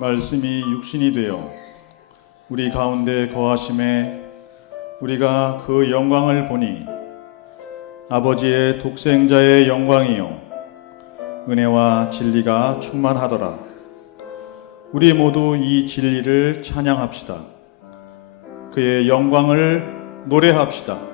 말씀이 육신이 되어 우리 가운데 거하심에 우리가 그 영광을 보니 아버지의 독생자의 영광이요 은혜와 진리가 충만하더라. 우리 모두 이 진리를 찬양합시다. 그의 영광을 노래합시다.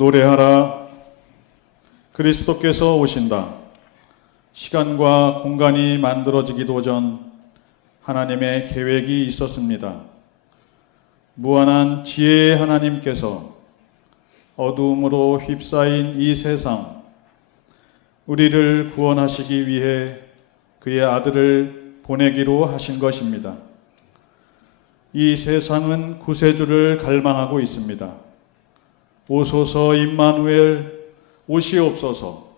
노래하라. 그리스도께서 오신다. 시간과 공간이 만들어지기도 전 하나님의 계획이 있었습니다. 무한한 지혜의 하나님께서 어두움으로 휩싸인 이 세상, 우리를 구원하시기 위해 그의 아들을 보내기로 하신 것입니다. 이 세상은 구세주를 갈망하고 있습니다. 오소서 임마누엘, 오시옵소서.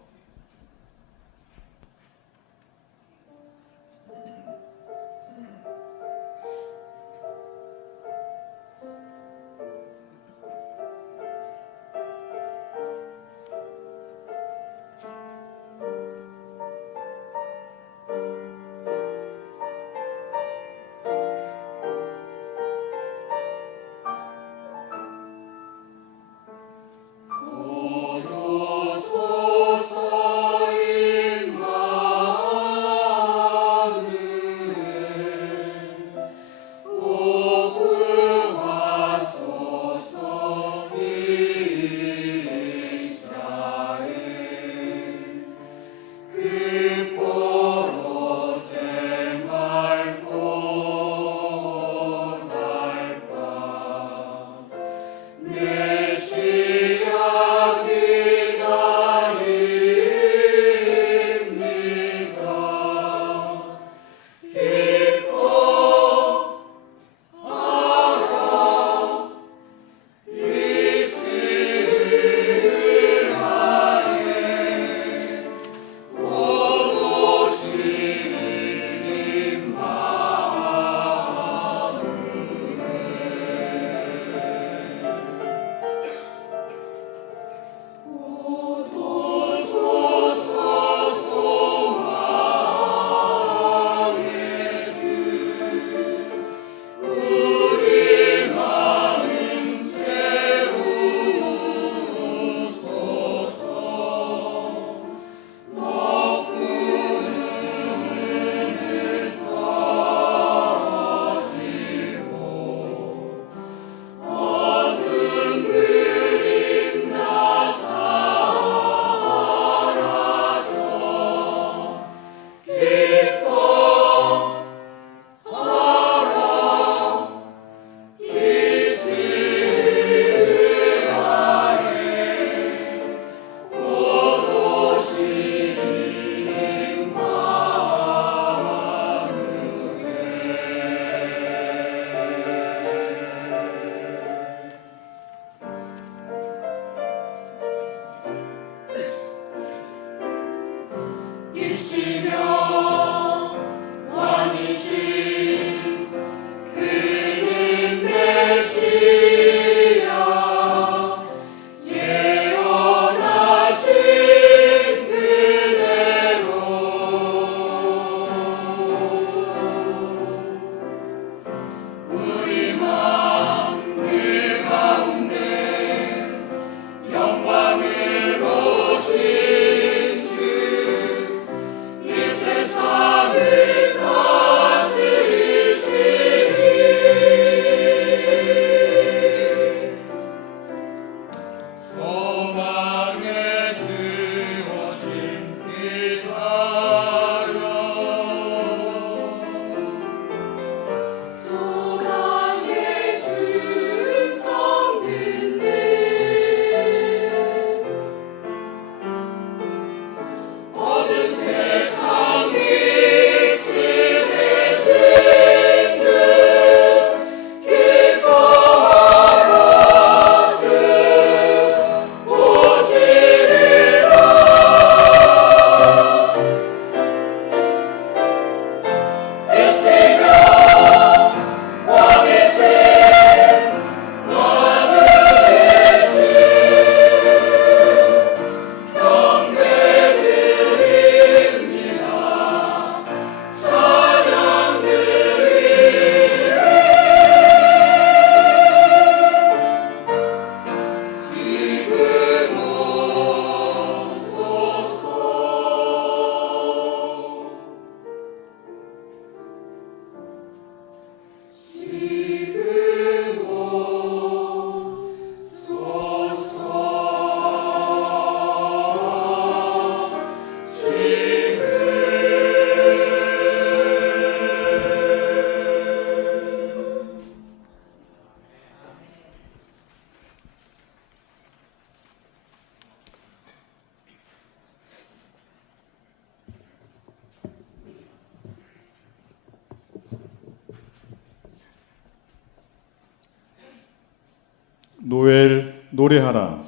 노엘 노래하라.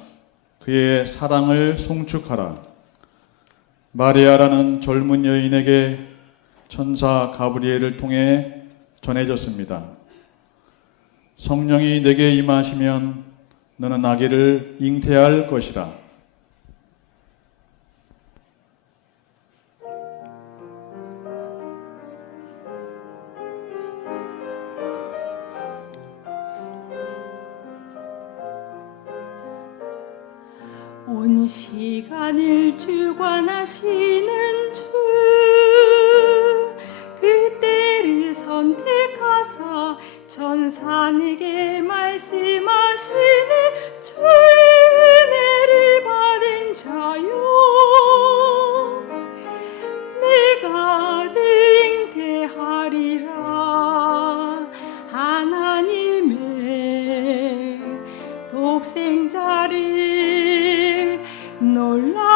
그의 사랑을 송축하라. 마리아라는 젊은 여인에게 천사 가브리엘을 통해 전해졌습니다. 성령이 내게 임하시면 너는 아기를 잉태할 것이라. 온 시간을 주관하시는 주, 그때를 선택하사 천사에게 말씀하시니 주의 은혜를 받은 자요, 내가 아들 잉태하리라. 하나님의 독생자를 놀라워라.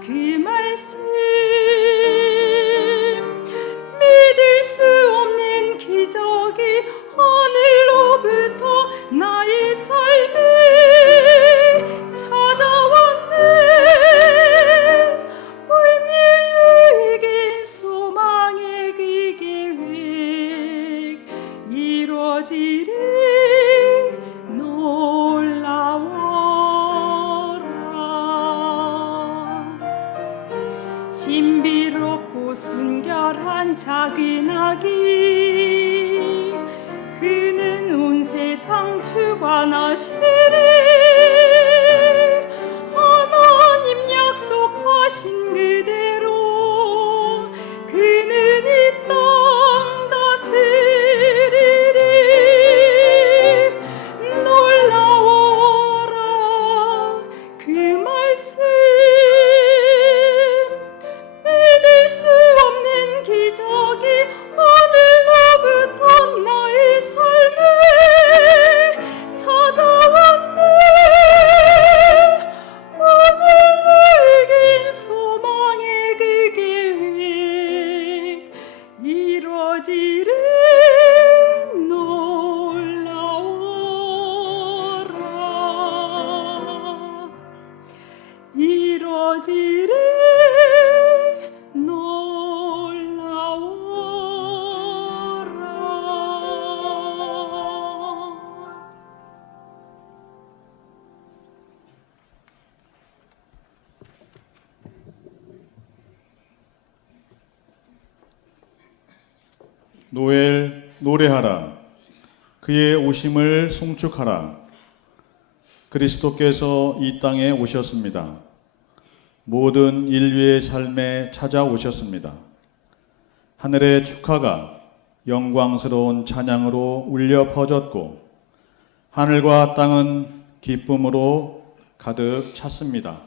그 말씀 믿을 수 없는 기적이 하늘로부터 나의 삶에 찾아왔네. 온 인류에겐 소망의 그 계획 이루어지리. 신비롭고 순결한 작은 아기, 그는 온 세상 주관하시리. 하나님 약속하신 그대로 그는 이 땅 다스리리. 놀라워라. 그 말씀 믿을 수 없는 기적이 하늘로부터 나의 삶에 찾아왔네. 오늘 내겐 소망의 그 계획 이루어지리. 놀라워라. 이루어지리. 노엘 노래하라. 그의 오심을 송축하라. 그리스도께서 이 땅에 오셨습니다. 모든 인류의 삶에 찾아오셨습니다. 하늘의 축하가 영광스러운 찬양으로 울려 퍼졌고 하늘과 땅은 기쁨으로 가득 찼습니다.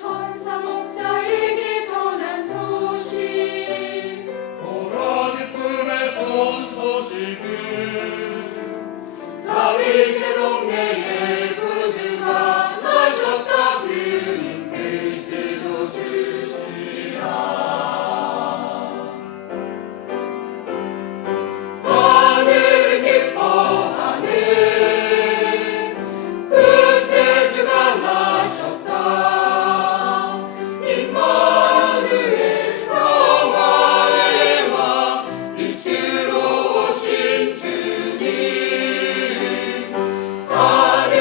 천사 목자에게 전한 소식, 보라 기쁨의 좋은 소식은 다윗의 동네에 구주가 나셨다. 그는 글쎄도 주시리라. 하늘은 기뻐하네. 그새 주가 나셨다. 임마누엘 평화의 왕 빛으로 오신 주님, 하늘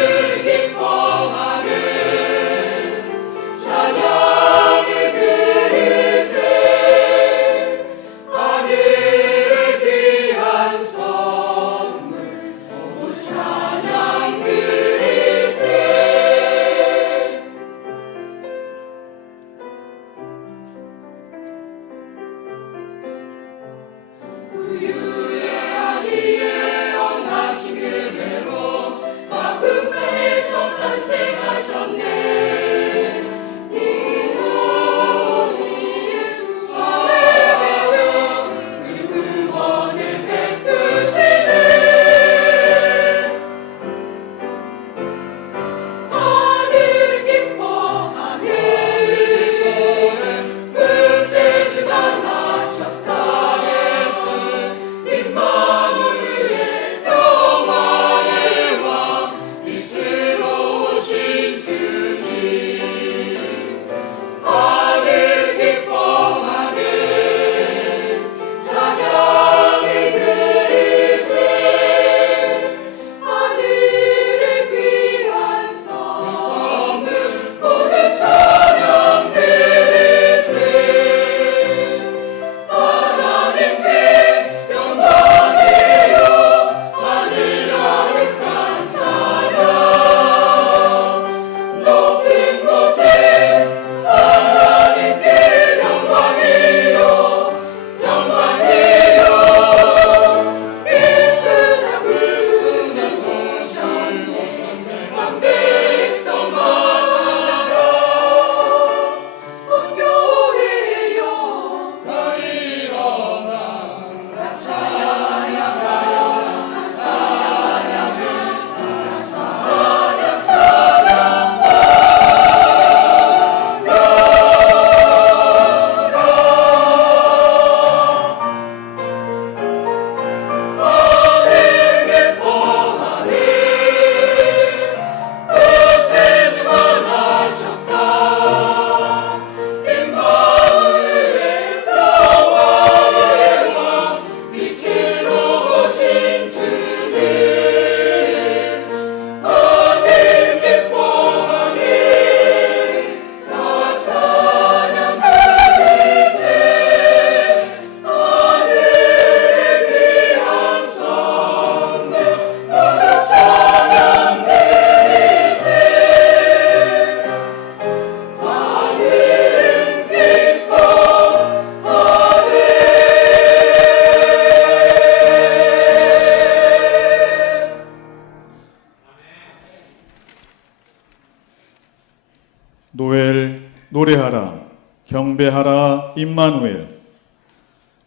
노래하라 경배하라 임마누엘.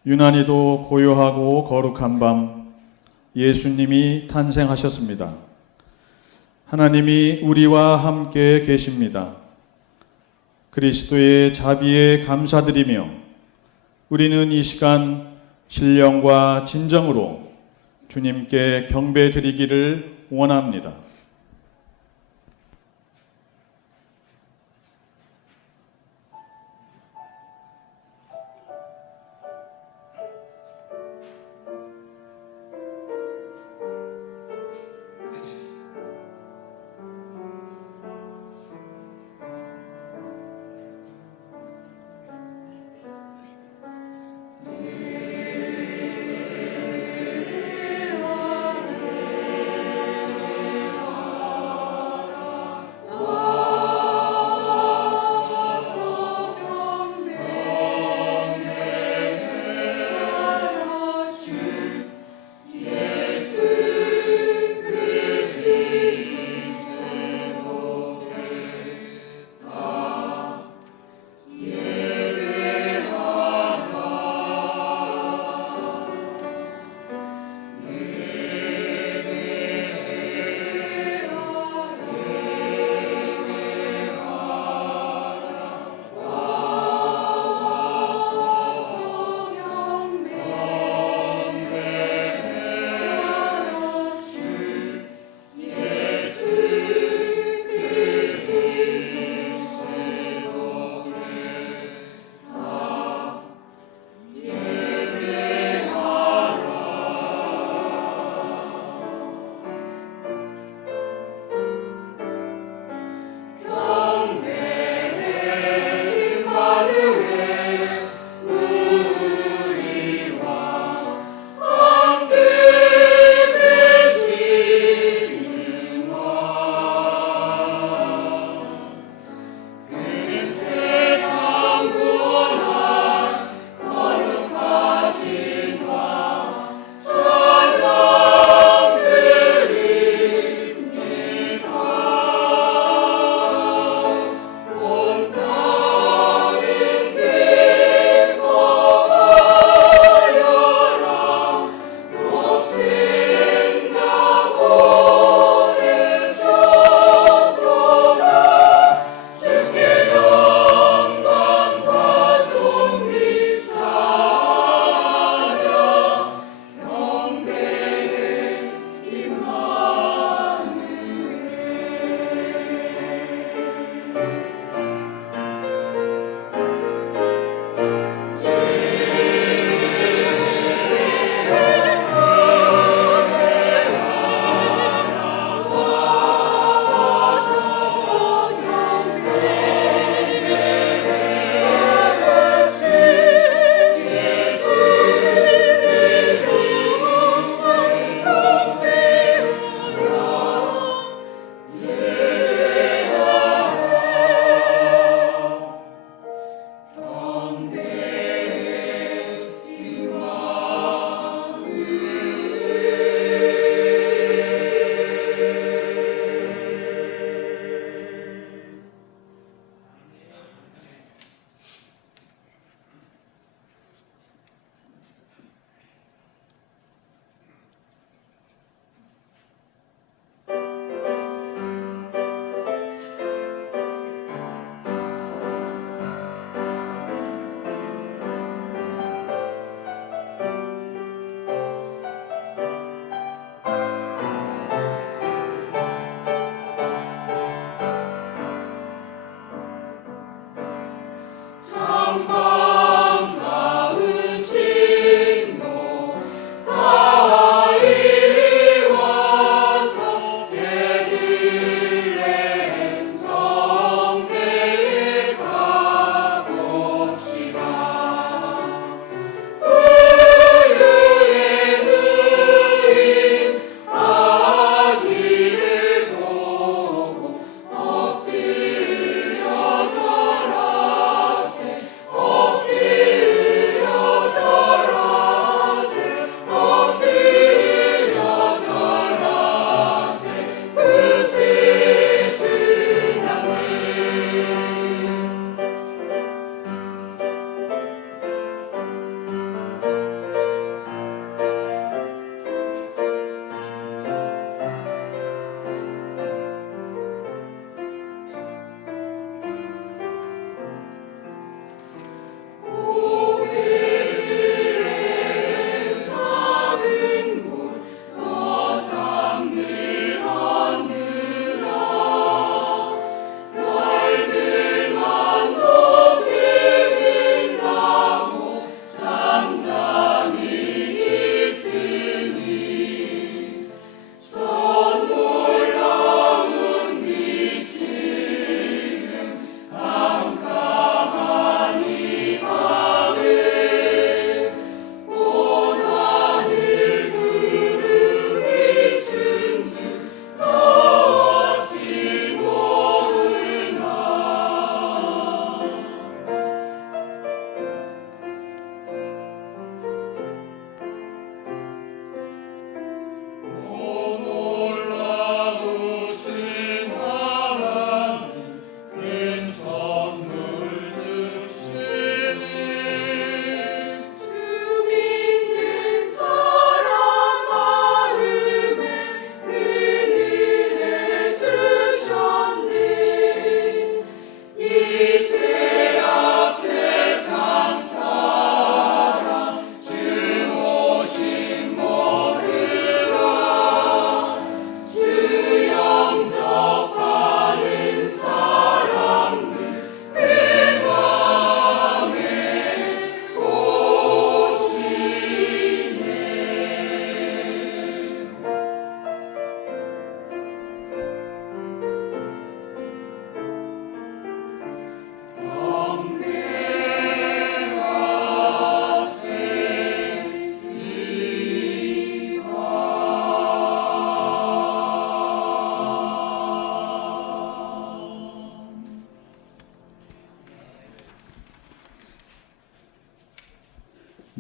유난히도 고요하고 거룩한 밤 예수님이 탄생하셨습니다. 하나님이 우리와 함께 계십니다. 그리스도의 자비에 감사드리며 우리는 이 시간 신령과 진정으로 주님께 경배드리기를 원합니다.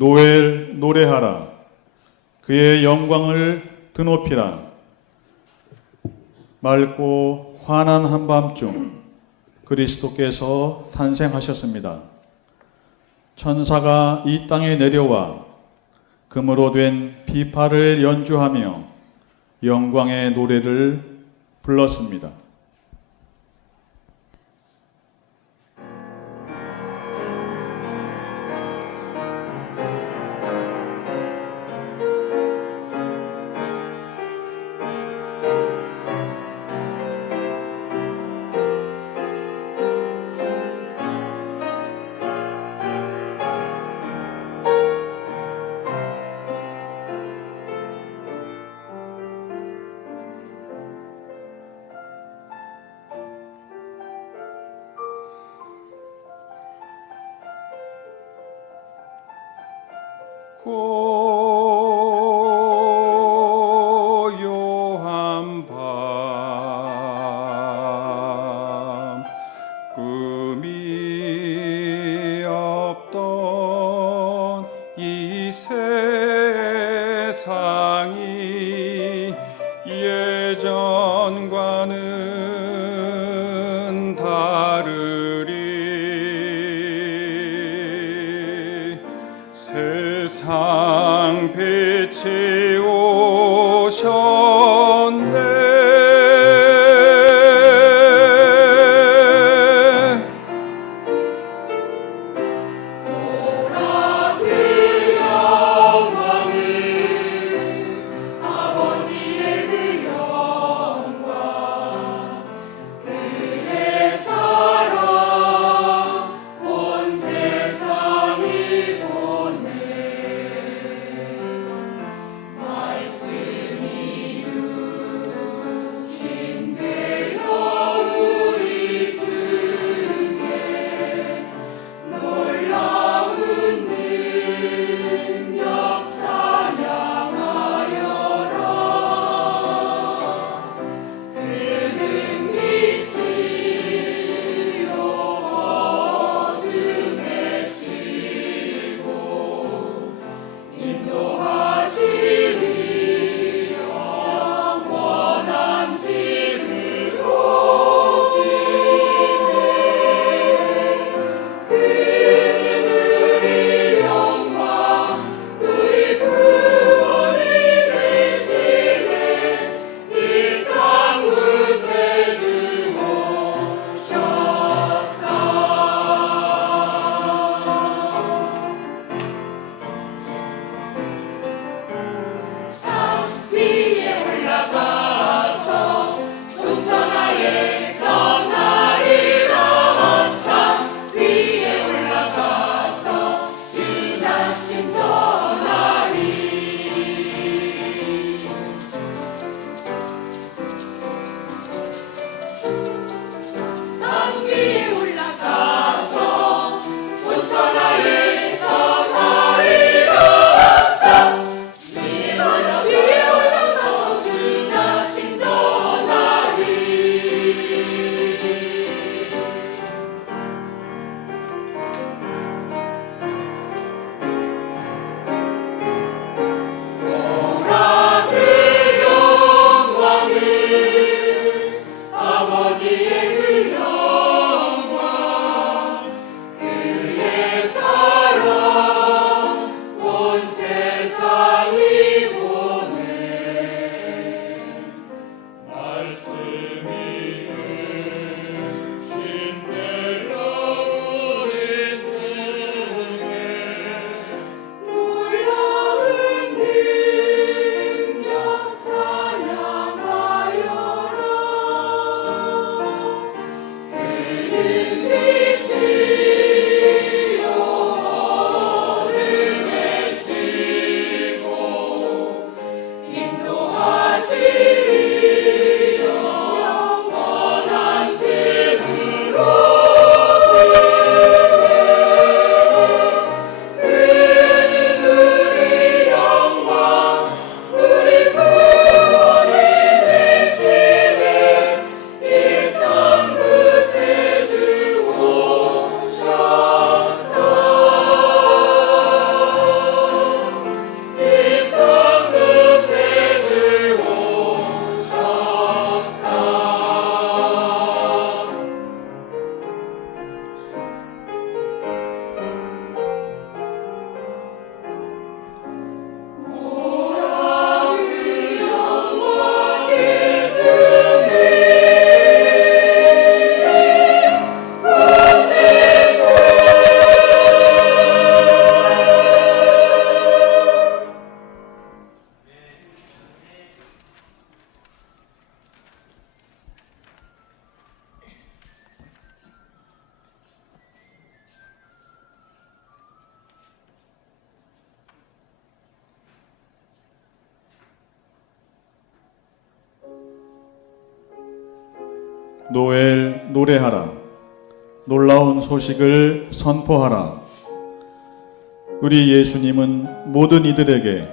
노엘 노래하라. 그의 영광을 드높이라. 맑고 환한 한밤중 그리스도께서 탄생하셨습니다. 천사가 이 땅에 내려와 금으로 된 비파를 연주하며 영광의 노래를 불렀습니다. 고요한 밤 꿈이 없던 이 세상이 예전과는 다르리 세상 노엘 노래하라. 놀라운 소식을 선포하라. 우리 예수님은 모든 이들에게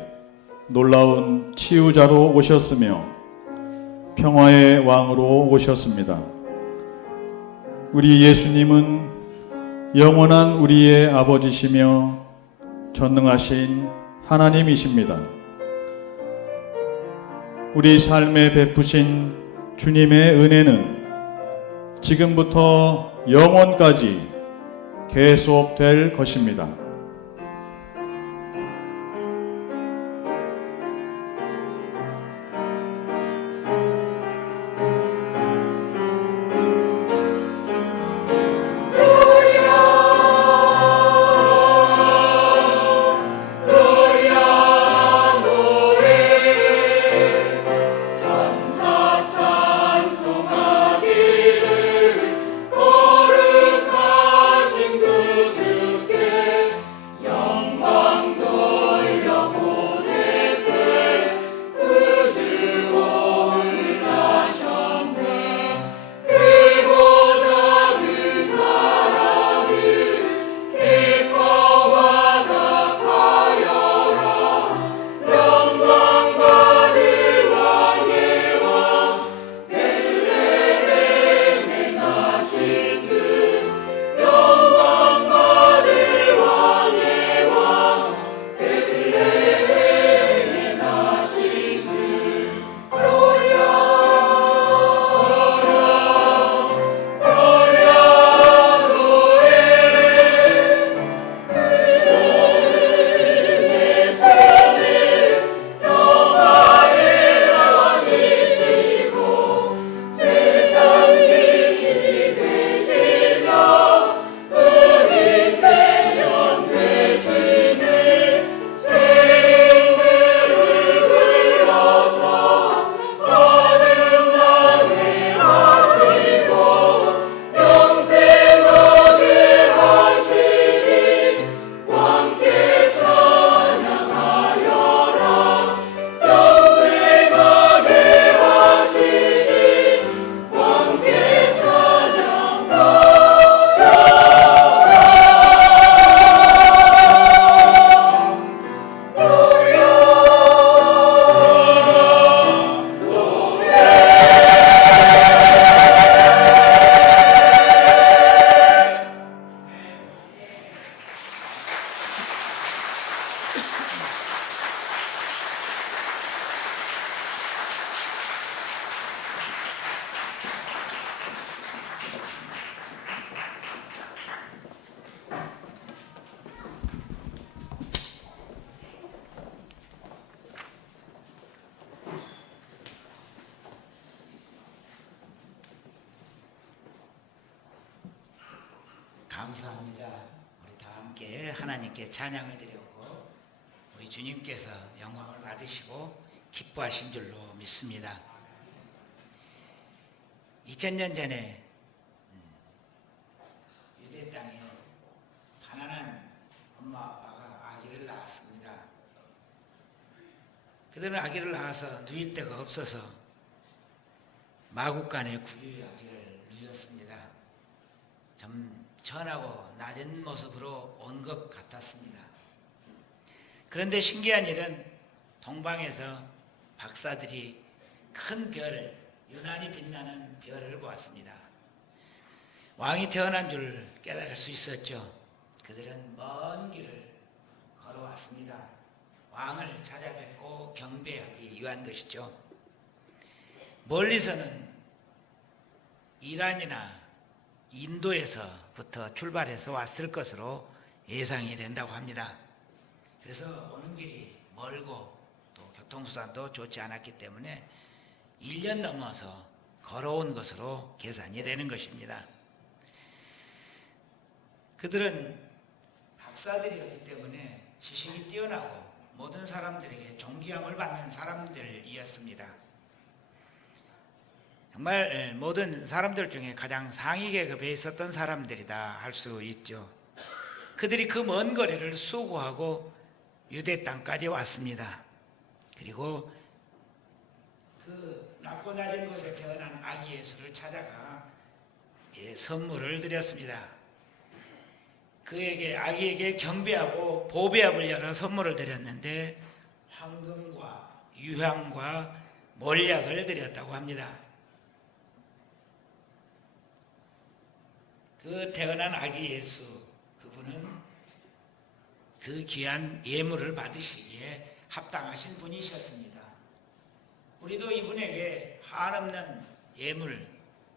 놀라운 치유자로 오셨으며 평화의 왕으로 오셨습니다. 우리 예수님은 영원한 우리의 아버지시며 전능하신 하나님이십니다. 우리 삶에 베푸신 주님의 은혜는 지금부터 영원까지 계속될 것입니다. 천사 찬송하기를 거룩하신 그 주께 영광 돌려보내세. 그 주 올라셨네. 크고 작은 나라를 기뻐와 갚하여라. 영광 받을 왕의 왕 벨레헴에 나신 주. 영광 받을 왕의 왕 벨레헴에 나신 주. gloria 내 삶을 영화의 왕이시고 세상 빛이 되시며 우리 생명 되시네. 새 인내를 불러서 거듭나게 하시고 영생하게 하시니 왕께 찬양하여라. 영생하게 하시니 왕께 감사합니다. 우리 다 함께 하나님께 찬양을 드렸고 우리 주님께서 영광을 받으시고 기뻐하신 줄로 믿습니다. 2000년 전에 유대 땅에 가난한 엄마 아빠가 아기를 낳았습니다. 그들은 아기를 낳아서 누일 데가 없어서 마구간에 구유의 아기를 누였습니다. 좀 천하고 낮은 모습으로 온 것 같았습니다. 그런데 신기한 일은 동방에서 박사들이 큰 별을, 유난히 빛나는 별을 보았습니다. 왕이 태어난 줄 깨달을 수 있었죠. 그들은 먼 길을 걸어왔습니다. 왕을 찾아뵙고 경배하기 위한 것이죠. 멀리서는 이란이나 인도에서부터 출발해서 왔을 것으로 예상이 된다고 합니다. 그래서 오는 길이 멀고 또 교통수단도 좋지 않았기 때문에 1년 넘어서 걸어온 것으로 계산이 되는 것입니다. 그들은 박사들이었기 때문에 지식이 뛰어나고 모든 사람들에게 존경을 받는 사람들이었습니다. 정말 모든 사람들 중에 가장 상위 계급에 있었던 사람들이다 할 수 있죠. 그들이 그 먼 거리를 수고하고 유대 땅까지 왔습니다. 그리고 그 낮고 낮은 곳에 태어난 아기 예수를 찾아가 선물을 드렸습니다. 그에게 아기에게 경배하고 보배압을 열어 선물을 드렸는데 황금과 유향과 몰약을 드렸다고 합니다. 그 태어난 아기 예수, 그분은 그 귀한 예물을 받으시기에 합당하신 분이셨습니다. 우리도 이분에게 한없는 예물,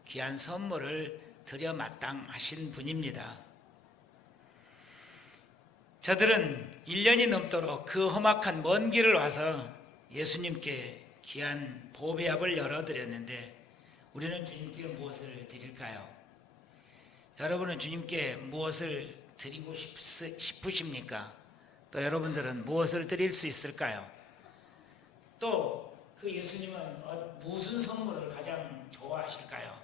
귀한 선물을 드려 마땅하신 분입니다. 저들은 1년이 넘도록 그 험악한 먼 길을 와서 예수님께 귀한 보배압을 열어드렸는데 우리는 주님께 무엇을 드릴까요? 여러분은 주님께 무엇을 드리고 싶으십니까? 또 여러분들은 무엇을 드릴 수 있을까요? 또 그 예수님은 무슨 선물을 가장 좋아하실까요?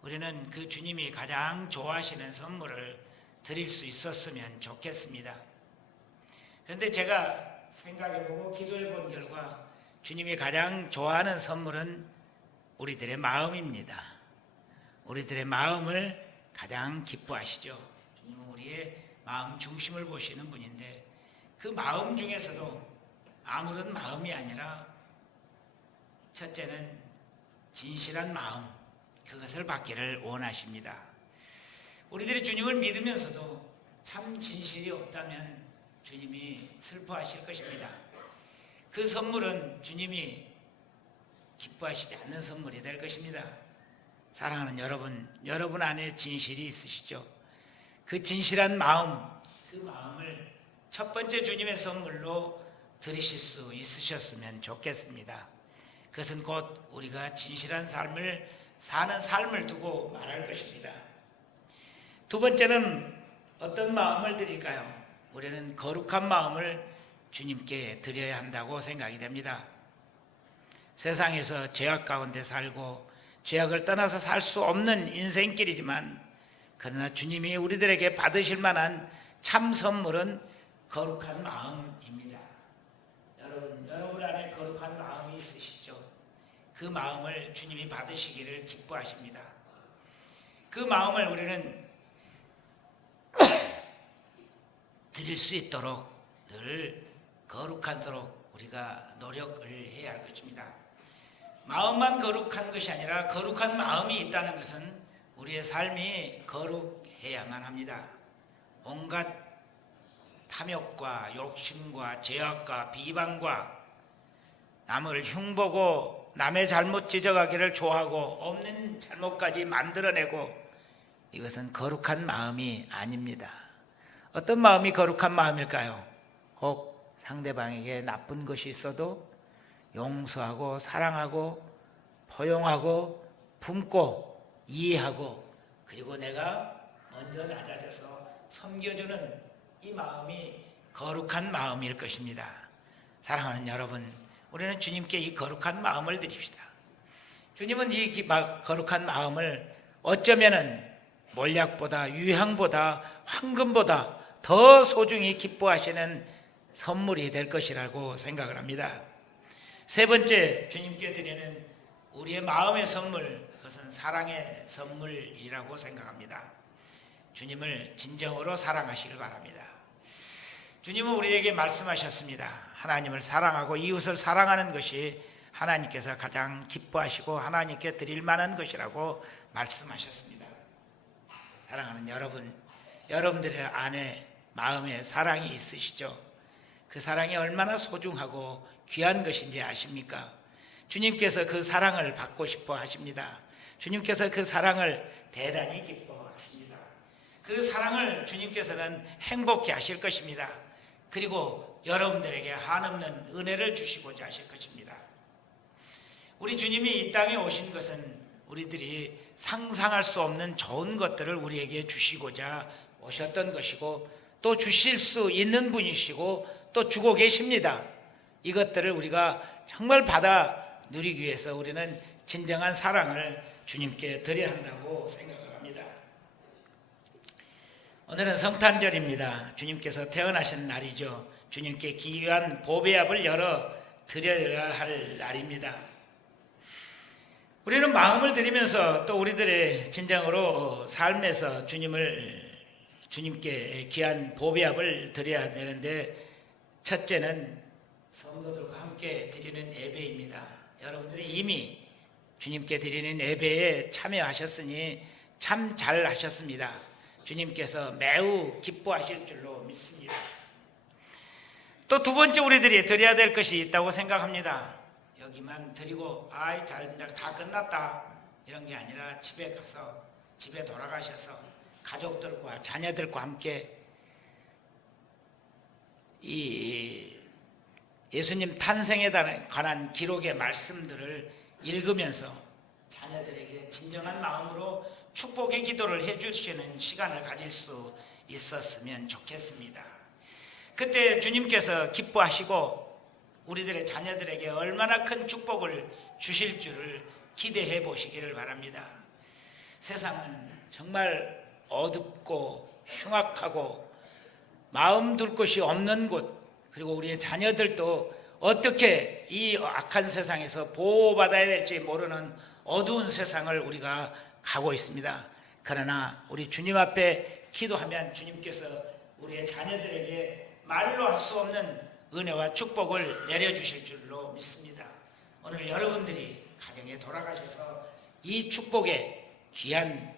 우리는 그 주님이 가장 좋아하시는 선물을 드릴 수 있었으면 좋겠습니다. 그런데 제가 생각해보고 기도해본 결과 주님이 가장 좋아하는 선물은 우리들의 마음입니다. 우리들의 마음을 가장 기뻐하시죠. 주님은 우리의 마음 중심을 보시는 분인데 그 마음 중에서도 아무런 마음이 아니라 첫째는 진실한 마음, 그것을 받기를 원하십니다. 우리들이 주님을 믿으면서도 참 진실이 없다면 주님이 슬퍼하실 것입니다. 그 선물은 주님이 기뻐하시지 않는 선물이 될 것입니다. 사랑하는 여러분 안에 진실이 있으시죠? 그 진실한 마음, 그 마음을 첫 번째 주님의 선물로 드리실 수 있으셨으면 좋겠습니다. 그것은 곧 우리가 진실한 삶을 사는 삶을 두고 말할 것입니다. 두 번째는 어떤 마음을 드릴까요? 우리는 거룩한 마음을 주님께 드려야 한다고 생각이 됩니다. 세상에서 죄악 가운데 살고 죄악을 떠나서 살 수 없는 인생길이지만 그러나 주님이 우리들에게 받으실 만한 참 선물은 거룩한 마음입니다. 여러분 안에 거룩한 마음이 있으시죠? 그 마음을 주님이 받으시기를 기뻐하십니다. 그 마음을 우리는 드릴 수 있도록 늘 거룩하도록 우리가 노력을 해야 할 것입니다. 마음만 거룩한 것이 아니라 거룩한 마음이 있다는 것은 우리의 삶이 거룩해야만 합니다. 온갖 탐욕과 욕심과 죄악과 비방과 남을 흉보고 남의 잘못 지적하기를 좋아하고 없는 잘못까지 만들어내고 이것은 거룩한 마음이 아닙니다. 어떤 마음이 거룩한 마음일까요? 혹 상대방에게 나쁜 것이 있어도 용서하고 사랑하고 포용하고 품고 이해하고 그리고 내가 먼저 낮아져서 섬겨주는 이 마음이 거룩한 마음일 것입니다. 사랑하는 여러분, 우리는 주님께 이 거룩한 마음을 드립시다. 주님은 이 거룩한 마음을 어쩌면은 몰약보다 유향보다 황금보다 더 소중히 기뻐하시는 선물이 될 것이라고 생각을 합니다. 세 번째 주님께 드리는 우리의 마음의 선물, 그것은 사랑의 선물이라고 생각합니다. 주님을 진정으로 사랑하시길 바랍니다. 주님은 우리에게 말씀하셨습니다. 하나님을 사랑하고 이웃을 사랑하는 것이 하나님께서 가장 기뻐하시고 하나님께 드릴 만한 것이라고 말씀하셨습니다. 사랑하는 여러분, 여러분들의 안에 마음에 사랑이 있으시죠? 그 사랑이 얼마나 소중하고 귀한 것인지 아십니까? 주님께서 그 사랑을 받고 싶어 하십니다. 주님께서 그 사랑을 대단히 기뻐하십니다. 그 사랑을 주님께서는 행복해 하실 것입니다. 그리고 여러분들에게 한없는 은혜를 주시고자 하실 것입니다. 우리 주님이 이 땅에 오신 것은 우리들이 상상할 수 없는 좋은 것들을 우리에게 주시고자 오셨던 것이고 또 주실 수 있는 분이시고 또 주고 계십니다. 이것들을 우리가 정말 받아 누리기 위해서 우리는 진정한 사랑을 주님께 드려야 한다고 생각을 합니다. 오늘은 성탄절입니다. 주님께서 태어나신 날이죠. 주님께 귀한 보배압을 열어 드려야 할 날입니다. 우리는 마음을 들이면서 또 우리들의 진정으로 삶에서 주님께 귀한 보배압을 드려야 되는데, 첫째는 성도들과 함께 드리는 예배입니다. 여러분들이 이미 주님께 드리는 예배에 참여하셨으니 참 잘하셨습니다. 주님께서 매우 기뻐하실 줄로 믿습니다. 또 두 번째 우리들이 드려야 될 것이 있다고 생각합니다. 여기만 드리고 다 끝났다 이런 게 아니라 집에 돌아가셔서 가족들과 자녀들과 함께 이 예수님 탄생에 관한 기록의 말씀들을 읽으면서 자녀들에게 진정한 마음으로 축복의 기도를 해주시는 시간을 가질 수 있었으면 좋겠습니다. 그때 주님께서 기뻐하시고 우리들의 자녀들에게 얼마나 큰 축복을 주실 줄을 기대해 보시기를 바랍니다. 세상은 정말 어둡고 흉악하고 마음 둘 곳이 없는 곳, 그리고 우리의 자녀들도 어떻게 이 악한 세상에서 보호받아야 될지 모르는 어두운 세상을 우리가 가고 있습니다. 그러나 우리 주님 앞에 기도하면 주님께서 우리의 자녀들에게 말로 할 수 없는 은혜와 축복을 내려주실 줄로 믿습니다. 오늘 여러분들이 가정에 돌아가셔서 이 축복의 귀한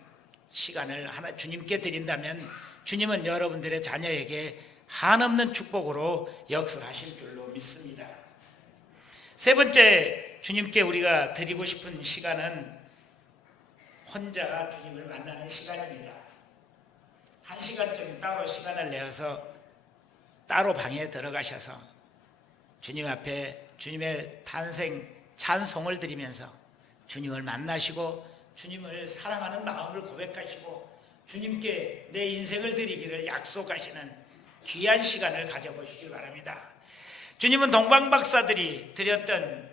시간을 하나 주님께 드린다면 주님은 여러분들의 자녀에게 한없는 축복으로 역사하실 줄로 믿습니다. 세 번째 주님께 우리가 드리고 싶은 시간은 혼자 주님을 만나는 시간입니다. 1시간쯤 따로 시간을 내어서 따로 방에 들어가셔서 주님 앞에 주님의 탄생 찬송을 드리면서 주님을 만나시고 주님을 사랑하는 마음을 고백하시고 주님께 내 인생을 드리기를 약속하시는 귀한 시간을 가져보시기 바랍니다. 주님은 동방박사들이 드렸던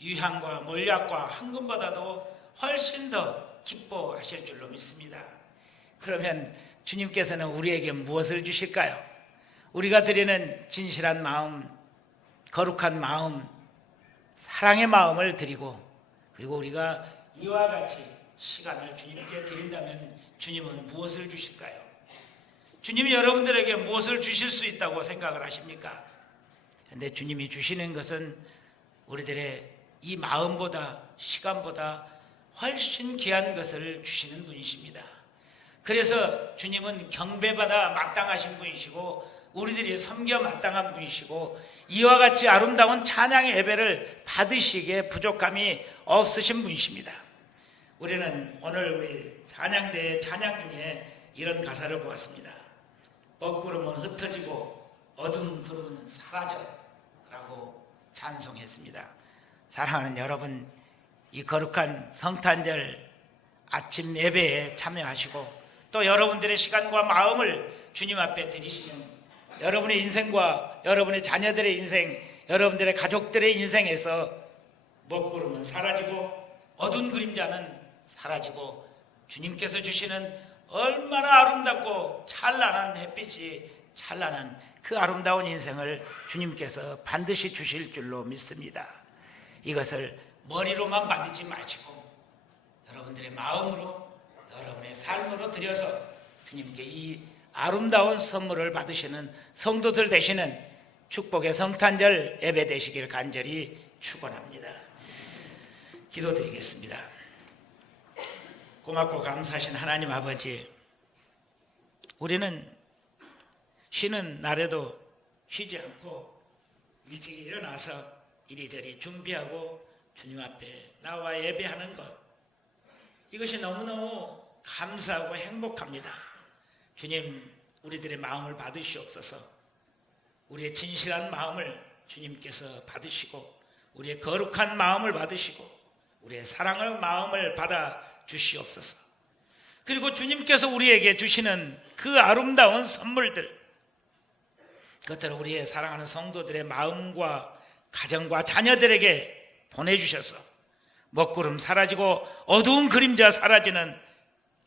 유향과 몰약과 황금보다도 훨씬 더 기뻐하실 줄로 믿습니다. 그러면 주님께서는 우리에게 무엇을 주실까요? 우리가 드리는 진실한 마음, 거룩한 마음, 사랑의 마음을 드리고, 그리고 우리가 이와 같이 시간을 주님께 드린다면 주님은 무엇을 주실까요? 주님이 여러분들에게 무엇을 주실 수 있다고 생각을 하십니까? 그런데 주님이 주시는 것은 우리들의 이 마음보다 시간보다 훨씬 귀한 것을 주시는 분이십니다. 그래서 주님은 경배받아 마땅하신 분이시고 우리들이 섬겨 마땅한 분이시고 이와 같이 아름다운 찬양의 예배를 받으시기에 부족함이 없으신 분이십니다. 우리는 오늘 우리 찬양대의 찬양 중에 이런 가사를 보았습니다. 먹구름은 흩어지고 어두운 구름은 사라져 라고 찬송했습니다. 사랑하는 여러분, 이 거룩한 성탄절 아침 예배에 참여하시고 또 여러분들의 시간과 마음을 주님 앞에 드리시면 여러분의 인생과 여러분의 자녀들의 인생, 여러분들의 가족들의 인생에서 먹구름은 사라지고 어두운 그림자는 사라지고 주님께서 주시는 얼마나 아름답고 찬란한 햇빛이 찬란한 그 아름다운 인생을 주님께서 반드시 주실 줄로 믿습니다. 이것을 머리로만 받지 마시고 여러분들의 마음으로 여러분의 삶으로 드려서 주님께 이 아름다운 선물을 받으시는 성도들 되시는 축복의 성탄절 예배 되시길 간절히 축원합니다. 기도드리겠습니다. 고맙고 감사하신 하나님 아버지, 우리는 쉬는 날에도 쉬지 않고 일찍 일어나서 이리저리 준비하고 주님 앞에 나와 예배하는 것, 이것이 너무너무 감사하고 행복합니다. 주님, 우리들의 마음을 받으시옵소서. 우리의 진실한 마음을 주님께서 받으시고 우리의 거룩한 마음을 받으시고 우리의 사랑의 마음을 받아 주시옵소서. 그리고 주님께서 우리에게 주시는 그 아름다운 선물들, 그것들을 우리의 사랑하는 성도들의 마음과 가정과 자녀들에게 보내주셔서 먹구름 사라지고 어두운 그림자 사라지는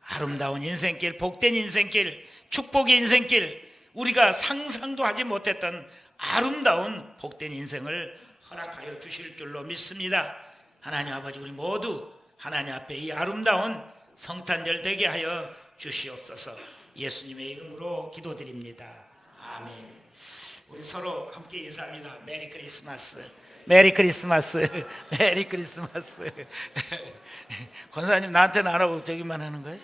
아름다운 인생길, 복된 인생길, 축복의 인생길, 우리가 상상도 하지 못했던 아름다운 복된 인생을 허락하여 주실 줄로 믿습니다. 하나님 아버지, 우리 모두 하나님 앞에 이 아름다운 성탄절 되게 하여 주시옵소서. 예수님의 이름으로 기도드립니다. 아멘. 우리 서로 함께 인사합니다. 메리 크리스마스. 메리 크리스마스. 메리 크리스마스. 권사님 나한테는 안 하고 저기만 하는 거예요?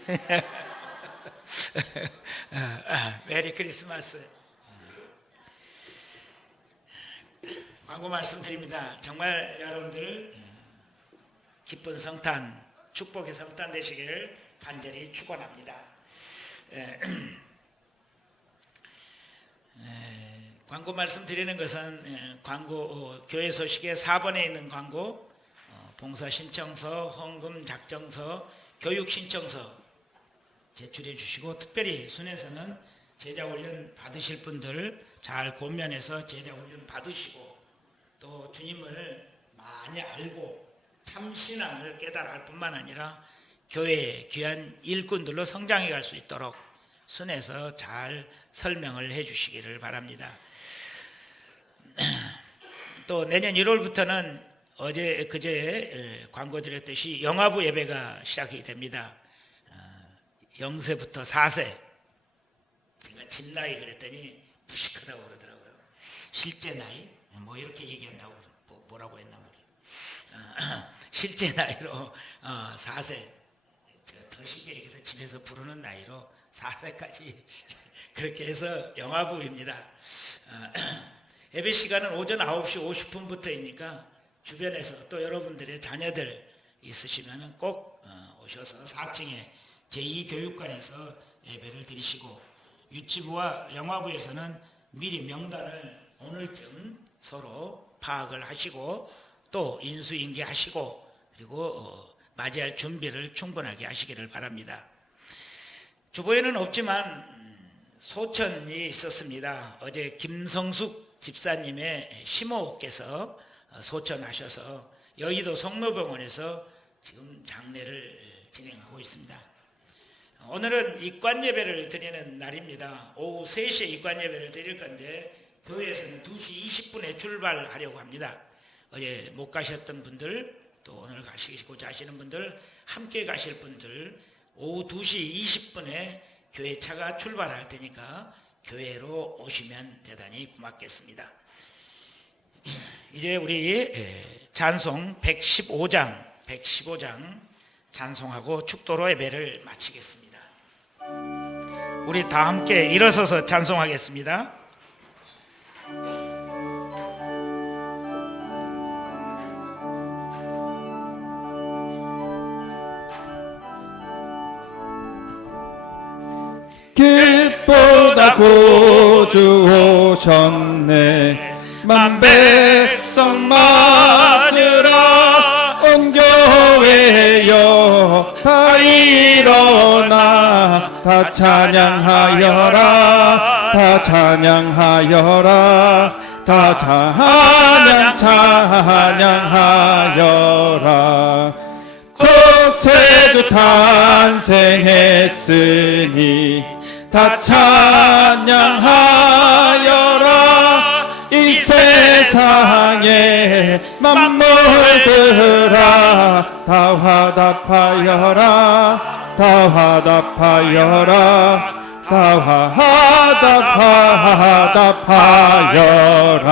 메리 크리스마스. 광고 말씀드립니다. 정말 여러분들 기쁜 성탄, 축복의 성탄 되시기를 간절히 축원합니다. 광고 말씀드리는 것은 광고 교회 소식의 4번에 있는 광고, 봉사 신청서, 헌금 작정서, 교육 신청서 제출해 주시고, 특별히 순회에서는 제자 훈련 받으실 분들 잘 권면해서 제자 훈련 받으시고, 또 주님을 많이 알고 참 신앙을 깨달아 할 뿐만 아니라 교회의 귀한 일꾼들로 성장해 갈 수 있도록 순에서 잘 설명을 해 주시기를 바랍니다. 또 내년 1월부터는 어제 그제 광고 드렸듯이 영아부 예배가 시작이 됩니다. 0세부터 4세. 제가 집 나이 그랬더니 무식하다고 그러더라고요. 실제 나이? 뭐 이렇게 얘기한다고 뭐라고 했나 모르겠어요. 실제 나이로 4세. 제가 더 쉽게 얘기해서 집에서 부르는 나이로 4세까지 그렇게 해서 영아부입니다. 예배 시간은 오전 9시 50분부터이니까 주변에서 또 여러분들의 자녀들 있으시면 꼭 오셔서 4층에 제2교육관에서 예배를 드리시고, 유치부와 영아부에서는 미리 명단을 오늘쯤 서로 파악을 하시고 또 인수인계하시고, 그리고 맞이할 준비를 충분하게 하시기를 바랍니다. 주보에는 없지만 소천이 있었습니다. 어제 김성숙 집사님의 시모께서 소천하셔서 여의도 성모병원에서 지금 장례를 진행하고 있습니다. 오늘은 입관 예배를 드리는 날입니다. 오후 3시에 입관 예배를 드릴 건데 교회에서는 2시 20분에 출발하려고 합니다. 어제 못 가셨던 분들, 또 오늘 가시고자 하시는 분들, 함께 가실 분들, 오후 2시 20분에 교회 차가 출발할 테니까 교회로 오시면 대단히 고맙겠습니다. 이제 우리 찬송 115장 찬송하고 축도로 예배를 마치겠습니다. 우리 다 함께 일어서서 찬송하겠습니다. 길보다 구주 오셨네. 만백성 맞으라. 온 교회여 다 일어나. 다 찬양하여라. 다 찬양하여라. 다 찬양하여라. 구세주 탄생했으니 다 찬양하여라. 이 세상에 만물들아 다 화답하여라. 다 화답하여라. 다 화답하여라.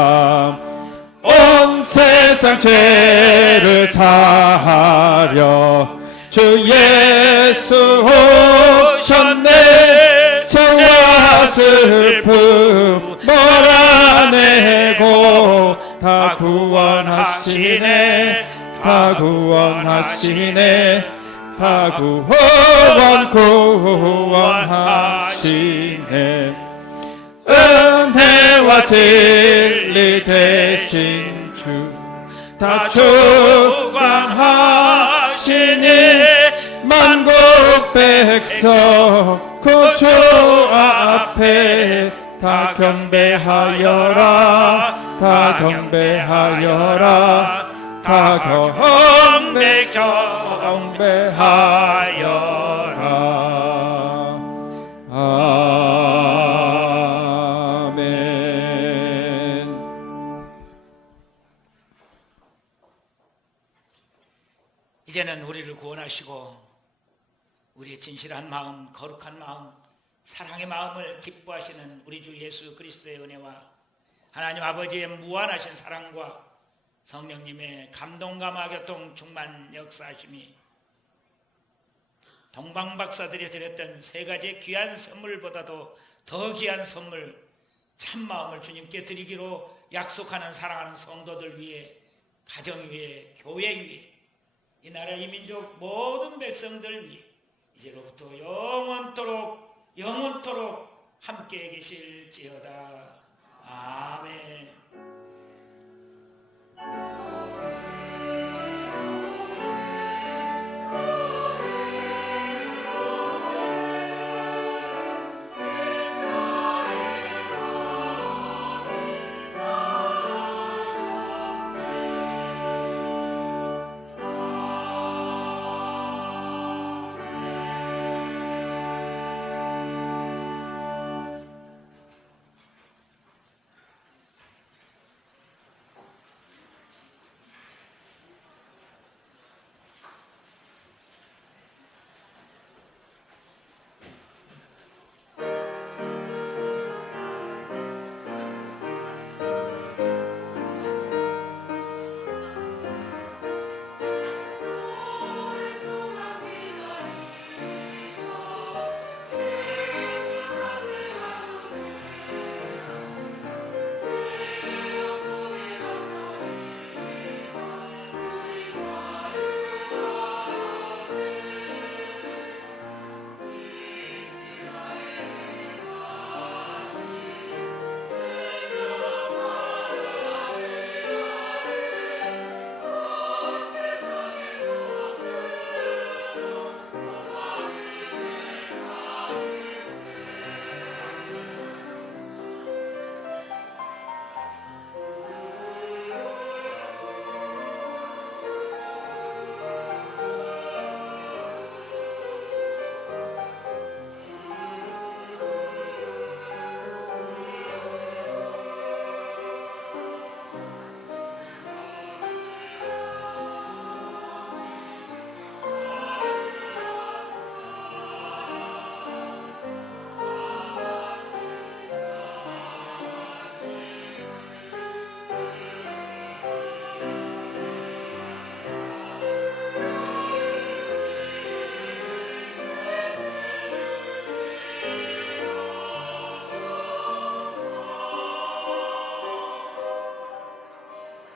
온 세상 죄를 사하려 주 예수 오셨네. 죄와 슬픔 몰아내고 다 구원하시네. 다 구원하시네. 다 구원하시네. 은혜와 진리 되신 주 다 주관하시니 만국 백성 구주 앞에 다 경배하여라. 다 경배하여라. 다 경배하여라. 아멘. 이제는 우리를 구원하시고 우리의 진실한 마음, 거룩한 마음, 사랑의 마음을 기뻐하시는 우리 주 예수 그리스도의 은혜와 하나님 아버지의 무한하신 사랑과 성령님의 감동감화 교통 충만 역사하심이 동방박사들이 드렸던 세 가지 귀한 선물보다도 더 귀한 선물, 참마음을 주님께 드리기로 약속하는 사랑하는 성도들 위해, 가정 위해, 교회 위해, 이 나라 이 민족 모든 백성들 위해 이제로부터 영원토록 함께 계실지어다. 아멘.